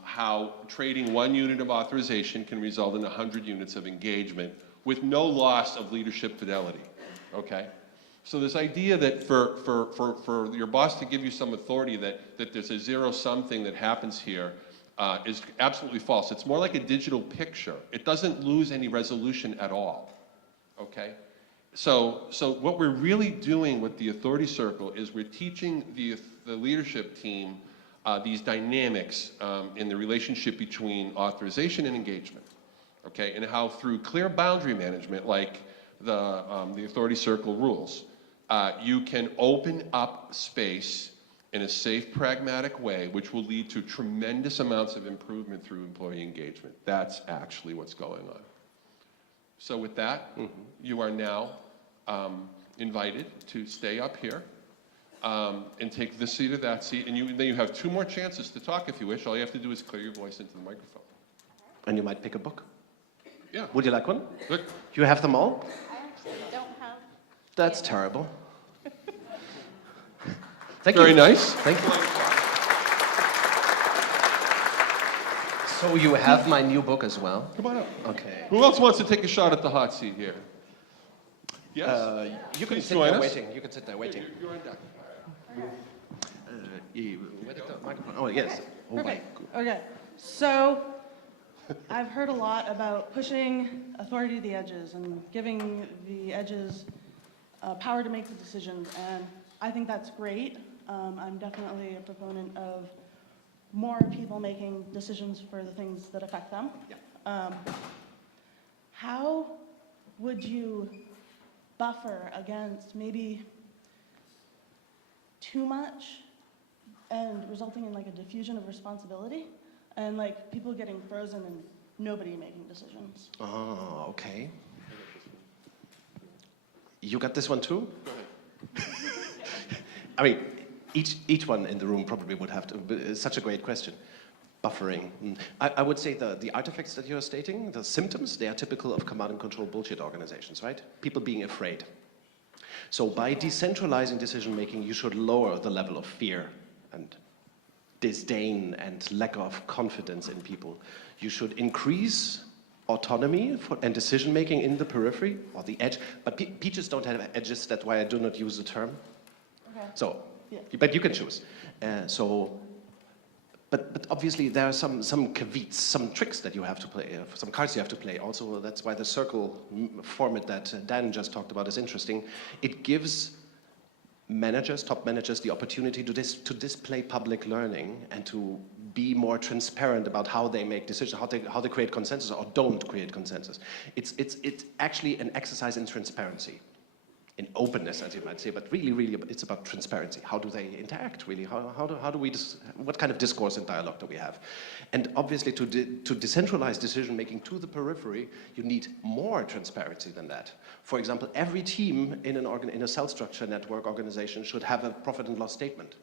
how trading 1 unit of authorization can result in 100 units of engagement with no loss of leadership fidelity, okay? So this idea that for your boss to give you some authority that there's a zero-sum thing that happens here is absolutely false. It's more like a digital picture. It doesn't lose any resolution at all, okay? So what we're really doing with the authority circle is we're teaching the leadership team these dynamics in the relationship between authorization and engagement, okay? And how through clear boundary management, like the authority circle rules, you can open up space in a safe, pragmatic way, which will lead to tremendous amounts of improvement through employee engagement. That's actually what's going on. So with that, you are now invited to stay up here and take this seat or that seat, and then you have 2 more chances to talk if you wish. All you have to do is clear your voice into the microphone. And you might pick a book. Yeah. Would you like one? Good. You have them all? I actually don't have. That's terrible. Thank you. Very nice. Thank you. So you have my new book as well? Come on up. Okay. Who else wants to take a shot at the hot seat here? Yes? You can Please sit join there us. waiting. You can sit there waiting. You're on deck. Where did the microphone? Oh, yes. Oh, my Perfect. Okay. So I've heard a lot about pushing authority to the edges and giving the edges power to make the decisions, and I think that's great. I'm definitely a proponent of more people making decisions for the things that affect them. Yeah. How would you buffer against maybe too much and resulting in like a diffusion of responsibility and like people getting frozen and nobody making decisions? Oh, okay. You got this one too? Go ahead. I mean, each one in the room probably would have to, it's such a great question. Buffering. I would say the artifacts that you're stating, the symptoms, they are typical of command and control bullshit organizations, right? People being afraid. So by decentralizing decision making, you should lower the level of fear and disdain and lack of confidence in people. You should increase autonomy and decision making in the periphery or the edge. But peaches don't have edges, that's why I do not use the term. Okay. So, Yeah. but you can choose. But obviously there are some caveats, some tricks that you have to play, some cards you have to play. Also, that's why the circle format that Dan just talked about is interesting. It gives managers, top managers, the opportunity to display public learning and to be more transparent about how they make decisions, how they create consensus or don't create consensus. It's actually an exercise in transparency. In openness, as you might say, but really, it's about transparency. How do they interact, really? How do we, what kind of discourse and dialogue do we have? And obviously, to decentralize decision-making to the periphery, you need more transparency than that. For example, every team in a cell structure network organization should have a profit and loss statement.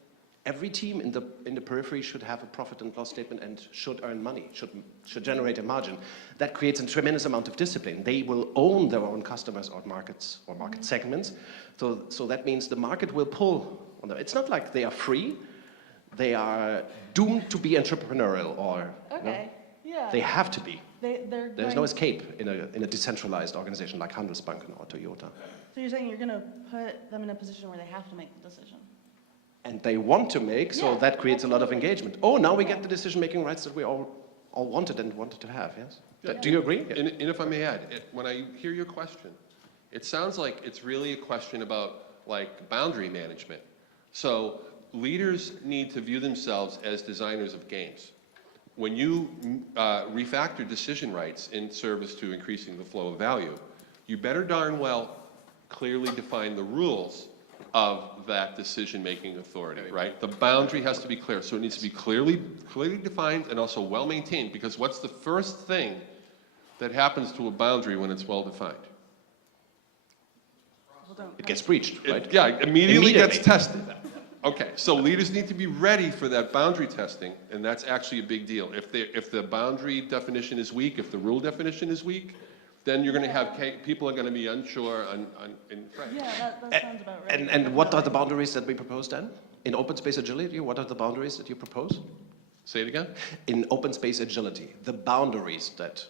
Every team in the periphery should have a profit and loss statement and should earn money, should generate a margin. That creates a tremendous amount of discipline. They will own their own customers or markets or market segments. So that means the market will pull on them. It's not like they are free. They are doomed to be entrepreneurial or Okay. Yeah. they have to be. There's There's no escape in a decentralized organization like Handelsbanken or Toyota. So you're saying you're going to put them in a position where they have to make the decision? And they want to make, so Yeah, that creates a lot of absolutely. engagement. Oh, now we get the decision-making rights that we all wanted to have, yes? Do you agree? And if I may add, when I hear your question, it sounds like it's really a question about like boundary management. So leaders need to view themselves as designers of games. When you refactor decision rights in service to increasing the flow of value, you better darn well clearly define the rules of that decision-making authority, right? The boundary has to be clear, so it needs to be clearly defined and also well-maintained, because what's the first thing that happens to a boundary when it's well-defined? It gets breached, right? Yeah, it immediately gets tested. Okay, so leaders need to be ready for that boundary testing, and that's actually a big deal. If the boundary definition is weak, if the rule definition is weak, then you're going to have, people are going to be unsure and afraid. Yeah, that sounds about right. And what are the boundaries that we propose then? In open space agility, what are the boundaries that you propose? Say it again? In open space agility, the boundaries that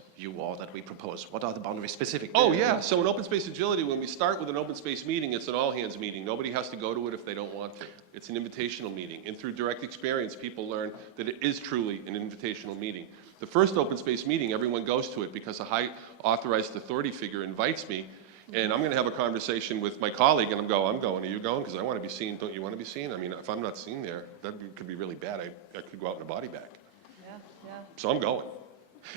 we propose, what are the boundaries specifically? Oh, yeah, so in open space agility, when we start with an open space meeting, it's an all-hands meeting. Nobody has to go to it if they don't want to. It's an invitational meeting, and through direct experience, people learn that it is truly an invitational meeting. The first open space meeting, everyone goes to it because a high authorized authority figure invites me, and I'm going to have a conversation with my colleague, and I'm going, are you going? Because I want to be seen. Don't you want to be seen? I mean, if I'm not seen there, that could be really bad. I could go out in a body bag. Yeah. So I'm going.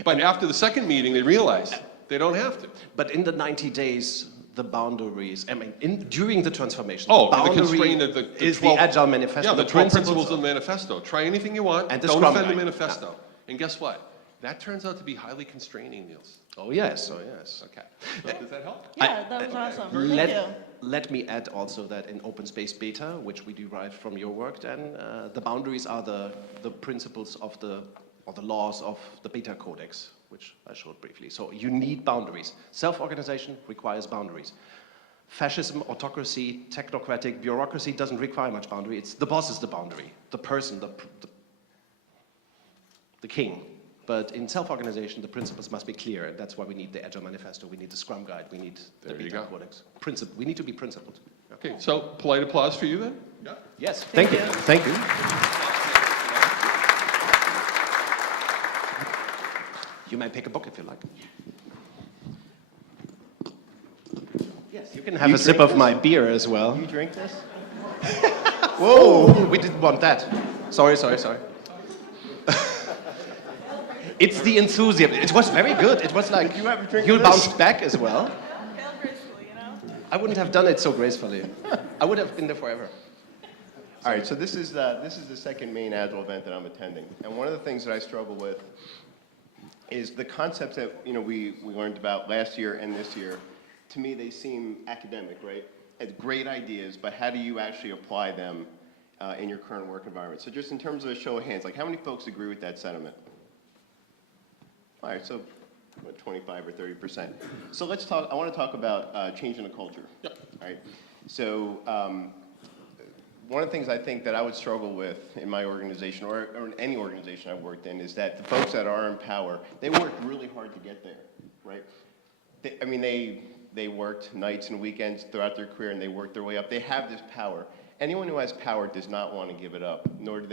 But after the second meeting, they realize they don't have to. But in the 90 days, the boundaries, I mean, during the transformation, Oh, the the boundary constraint of the is 12 the Agile Manifesto. Yeah, the 12 principles of of the manifesto. Try anything you want, And the don't Scrum offend the Guide. manifesto. And guess what? That turns out to be highly constraining, Niels. Oh, yes, oh, yes. Okay. So, does that help? Yeah, that was awesome. Thank you. Let me add also that in open space beta, which we derived from your work then, the boundaries are the principles of the laws of the beta codex, which I showed briefly. So you need boundaries. Self-organization requires boundaries. Fascism, autocracy, technocratic bureaucracy doesn't require much boundary. It's the boss is the boundary, the person, the king. But in self-organization, the principles must be clear, and that's why we need the Agile Manifesto, we need the Scrum Guide, we need the There you beta go. codex. We need to be principled. Okay, so polite applause for you then? Yeah. Yes, thank you. Thank you. You may pick a book if you like. Yes, you can have a sip of my beer as well. You drink this? Whoa, we didn't want that. Sorry. It's the enthusiasm. It was very good. It was like you have a drink you of this? bounced back as well. Fail gracefully, you know? I wouldn't have done it so gracefully. I would have been there forever. All right, so this is the second main Agile event that I'm attending. And one of the things that I struggle with is the concepts that we learned about last year and this year. To me, they seem academic, right? As great ideas, but how do you actually apply them in your current work environment? So just in terms of a show of hands, like how many folks agree with that sentiment? All right, so what, 25 or 30%. So let's talk, I want to talk about changing the culture. Yep. All right, so one of the things I think that I would struggle with in my organization or in any organization I've worked in is that the folks that are in power, they worked really hard to get there, right? They worked nights and weekends throughout their career and they worked their way up. They have this power. Anyone who has power does not want to give it up, nor do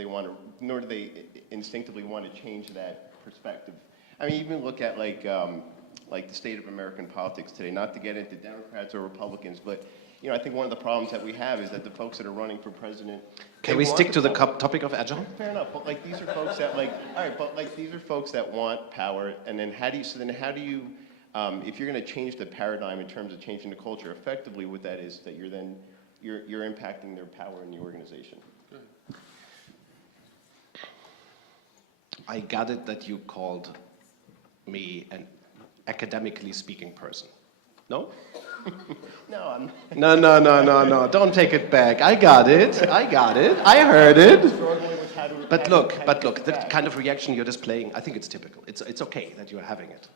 they instinctively want to change that perspective. I mean, even look at like the state of American politics today, not to get into Democrats or Republicans, but I think one of the problems that we have is that the folks that are running for president. Can we stick to the topic of Agile? Fair enough, but like these are folks that these are folks that want power, and then how do you, if you're going to change the paradigm in terms of changing the culture, effectively what that is that you're impacting their power in the organization. I got it that you called me an academically speaking person. No? No, I'm No. Don't take it back. I got it. I heard it. struggling with how to. But look, the kind of reaction you're displaying, I think it's typical. It's okay that you're having it.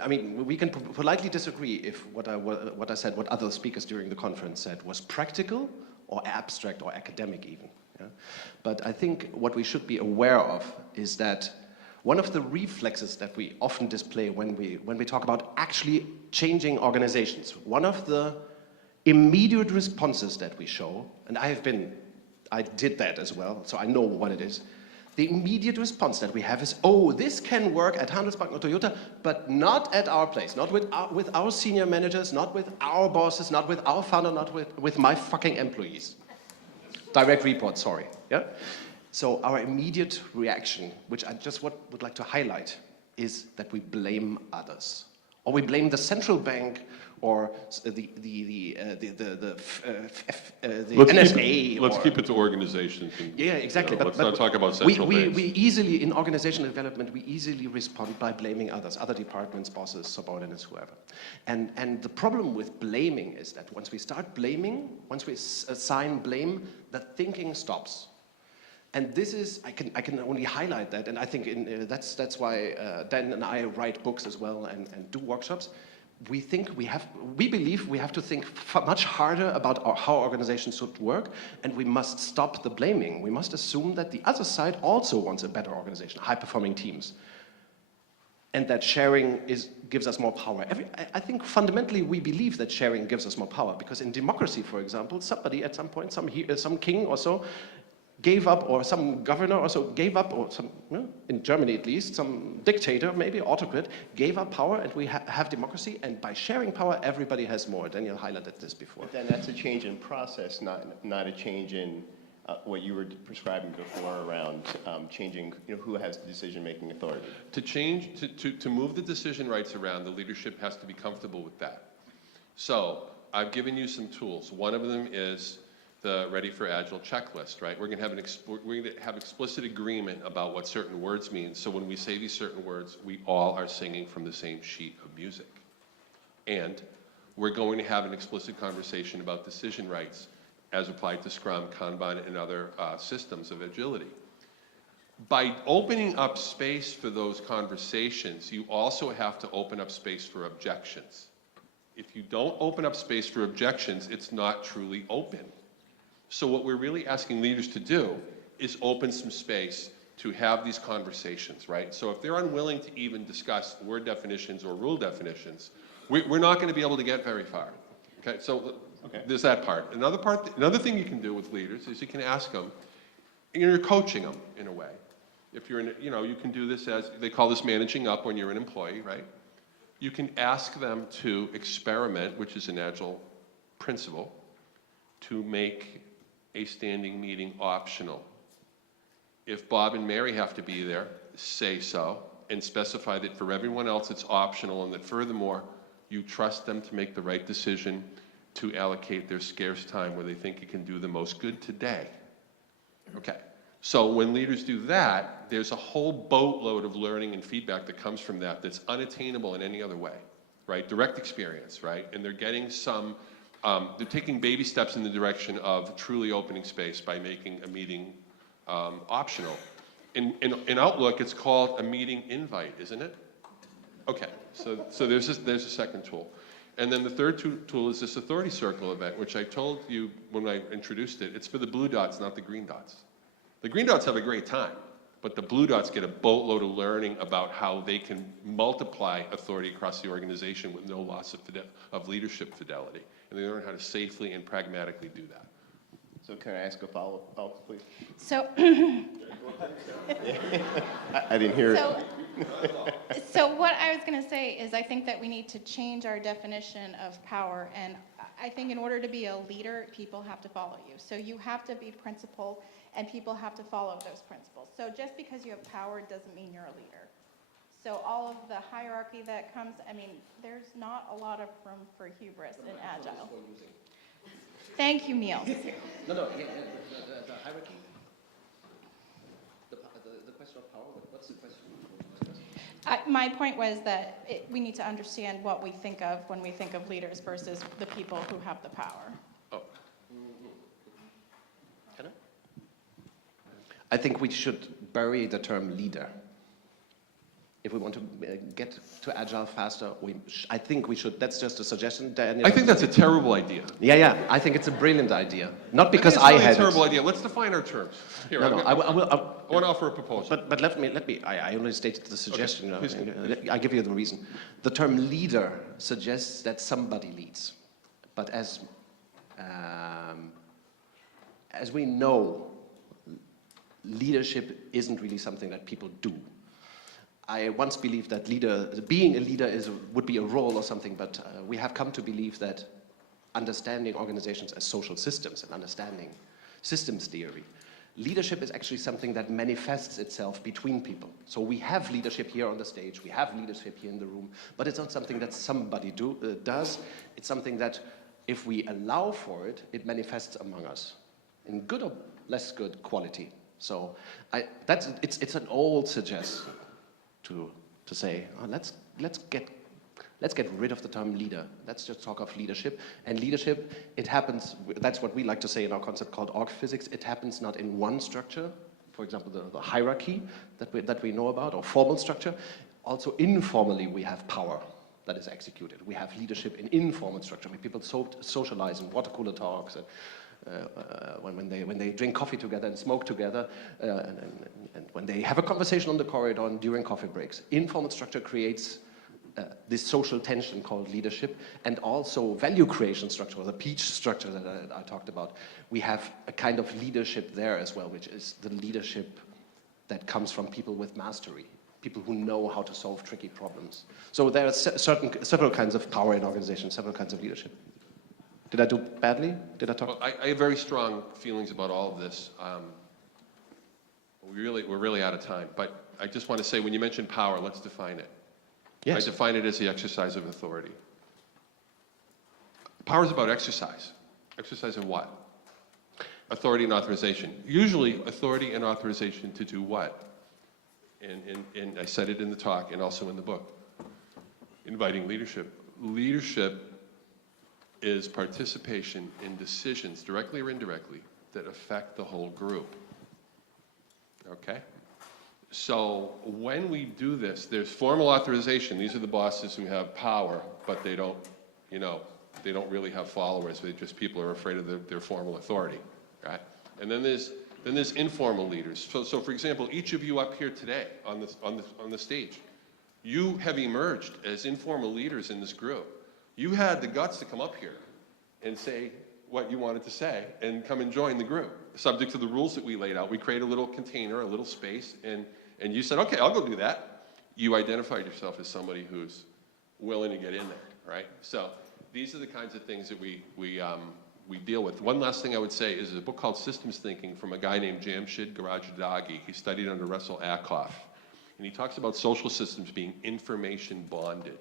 I mean, we can politely disagree if what I said, what other speakers during the conference said was practical or abstract or academic even. Yeah? But I think what we should be aware of is that one of the reflexes that we often display when we talk about actually changing organizations, one of the immediate responses that we show, and I did that as well, so I know what it is. The immediate response that we have is, oh, this can work at Handelsbank or Toyota, but not at our place, not with our senior managers, not with our bosses, not with our founder, not with my fucking employees. Direct report, sorry. Yeah? So our immediate reaction, which I just would like to highlight, is that we blame others. Or we blame the central bank or the NSA. Let's or- keep it to organizations. And, Yeah, exactly. you know, let's not talk about central banks. we easily, in organizational development, we easily respond by blaming others, other departments, bosses, subordinates, whoever. And the problem with blaming is that once we start blaming, once we assign blame, the thinking stops. And this is, I can only highlight that, and I think that's why Dan and I write books as well and do workshops. We believe we have to think much harder about how organizations should work, and we must stop the blaming. We must assume that the other side also wants a better organization, high-performing teams, and that sharing gives us more power. I think fundamentally we believe that sharing gives us more power, because in democracy, for example, somebody at some point, some king or so, gave up, or some governor also gave up, or some, in Germany at least, some dictator, maybe autocrat, gave up power, and we have democracy, and by sharing power, everybody has more. Daniel highlighted this before. But then that's a change in process, not a change in what you were prescribing before around changing, who has decision-making authority. To move the decision rights around, the leadership has to be comfortable with that. So I've given you some tools. One of them is the Ready for Agile checklist, right? We're going to have explicit agreement about what certain words mean. So when we say these certain words, we all are singing from the same sheet of music. And we're going to have an explicit conversation about decision rights as applied to Scrum, Kanban, and other systems of agility. By opening up space for those conversations, you also have to open up space for objections. If you don't open up space for objections, it's not truly open. So what we're really asking leaders to do is open some space to have these conversations, right? So if they're unwilling to even discuss word definitions or rule definitions, we're not going to be able to get very far. Okay, so there's that part. Another thing you can do with leaders is you can ask them, you're coaching them in a way. If you're in, you can do this as, they call this managing up when you're an employee, right? You can ask them to experiment, which is an Agile principle, to make a standing meeting optional. If Bob and Mary have to be there, say so, and specify that for everyone else it's optional, and that furthermore, you trust them to make the right decision to allocate their scarce time where they think it can do the most good today. Okay, so when leaders do that, there's a whole boatload of learning and feedback that comes from that that's unattainable in any other way, right? Direct experience, right? And they're getting some they're taking baby steps in the direction of truly opening space by making a meeting optional. In Outlook, it's called a meeting invite, isn't it? Okay, so there's a second tool. And then the third tool is this authority circle event, which I told you when I introduced it. It's for the blue dots, not the green dots. The green dots have a great time, but the blue dots get a boatload of learning about how they can multiply authority across the organization with no loss of leadership fidelity. And they learn how to safely and pragmatically do that. So can I ask a follow-up, please? So, I didn't hear it. so what I was going to say is I think that we need to change our definition of power. And I think in order to be a leader, people have to follow you. So you have to be principled, and people have to follow those principles. So just because you have power doesn't mean you're a leader. So all of the hierarchy that comes, there's not a lot of room for hubris in Agile. Thank you, Niels. No, the hierarchy. The question of power. What's the question? My point was that we need to understand what we think of when we think of leaders versus the people who have the power. Oh. Can I think we should bury the term leader. If we want to get to Agile faster, I think we should. That's just a suggestion, Daniel. I think that's a terrible idea. Yeah. I think it's a brilliant idea. Not because I had It's a terrible idea. Let's define our terms. Here, No, I want to offer a proposal. But let me. I only stated the suggestion. Okay, I give you the reason. The term leader suggests that somebody leads, but as we know, leadership isn't really something that people do. I once believed that being a leader would be a role or something, but we have come to believe that understanding organizations as social systems and understanding systems theory, leadership is actually something that manifests itself between people. So we have leadership here on the stage, we have leadership here in the room, but it's not something that somebody does. It's something that If we allow for it, it manifests among us in good or less good quality. So it's an old suggestion to say, oh, let's get rid of the term leader. Let's just talk of leadership. And leadership, it happens, that's what we like to say in our concept called org physics. It happens not in one structure, for example, the hierarchy that we know about, or formal structure. Also informally, we have power that is executed. We have leadership in informal structure, where people socialize in water cooler talks, and when they drink coffee together and smoke together, and when they have a conversation on the corridor and during coffee breaks. Informal structure creates this social tension called leadership, and also value creation structure, or the peach structure that I talked about. We have a kind of leadership there as well, which is the leadership that comes from people with mastery, people who know how to solve tricky problems. So there are several kinds of power in organizations, several kinds of leadership. Did I do badly? Did I talk? Well, I have very strong feelings about all of this. We're really out of time, but I just want to say, when you mention power, let's define it. Yes. I define it as the exercise of authority. Power is about exercise. Exercise in what? Authority and authorization. Usually, authority and authorization to do what? And I said it in the talk and also in the book. Inviting leadership. Leadership is participation in decisions, directly or indirectly, that affect the whole group. Okay? So when we do this, there's formal authorization. These are the bosses who have power, but they don't, they don't really have followers. They just, people are afraid of their formal authority, right? And then there's informal leaders. So for example, each of you up here today on the stage, you have emerged as informal leaders in this group. You had the guts to come up here and say what you wanted to say and come and join the group, subject to the rules that we laid out. We create a little container, a little space, and you said, okay, I'll go do that. You identified yourself as somebody who's willing to get in there, right? So these are the kinds of things that we deal with. One last thing I would say is a book called Systems Thinking from a guy named Jamshid Garajadagi. He studied under Russell Ackoff. And he talks about social systems being information bonded.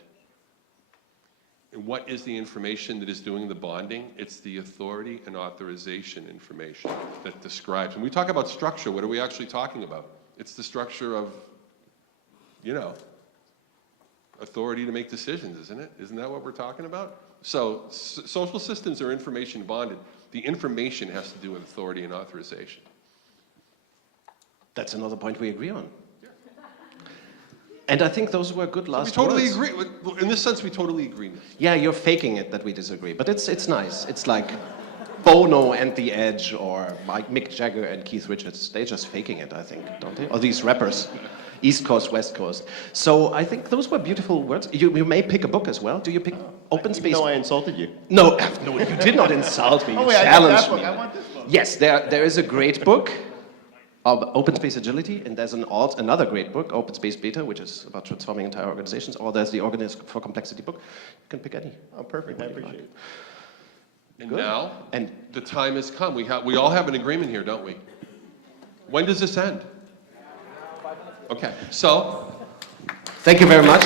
And what is the information that is doing the bonding? It's the authority and authorization information that describes. When we talk about structure, what are we actually talking about? It's the structure of, authority to make decisions, isn't it? Isn't that what we're talking about? So social systems are information bonded. The information has to do with authority and authorization. That's another point we agree on. And I think those were good last words. We totally words. agree. In this sense, we totally agree. Yeah, you're faking it that we disagree, but it's nice. It's like Bono and The Edge, or Mick Jagger and Keith Richards. They're just faking it, I think, don't they? Or these rappers, East Coast, West Coast. So I think those were beautiful words. You may pick a book as well. Do you pick Open Space? No, I insulted you. No, you did not insult me. You challenged me. I want this book. Yes, there is a great book of Open Space Agility, and there's another great book, Open Space Beta, which is about transforming entire organizations, or there's the Organism for Complexity book. You can pick any. Oh, perfect. I appreciate it. And Good. now, And the time has come. We all have an agreement here, don't we? When does this end? Okay, so thank you very much.